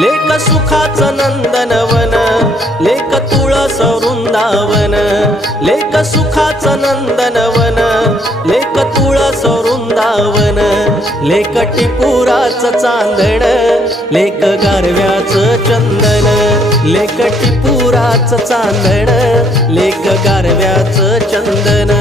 लेक सुखाचं नंदनवन, लेक तुळस वृंदावन, लेक सुखाचं नंदनवन, लेक तुळस वृंदावन, लेक टिपुराचं चांदण, लेक गारव्याचं चंदन, लेक टिपुराचं चांदण, लेक गारव्याचं चंदन।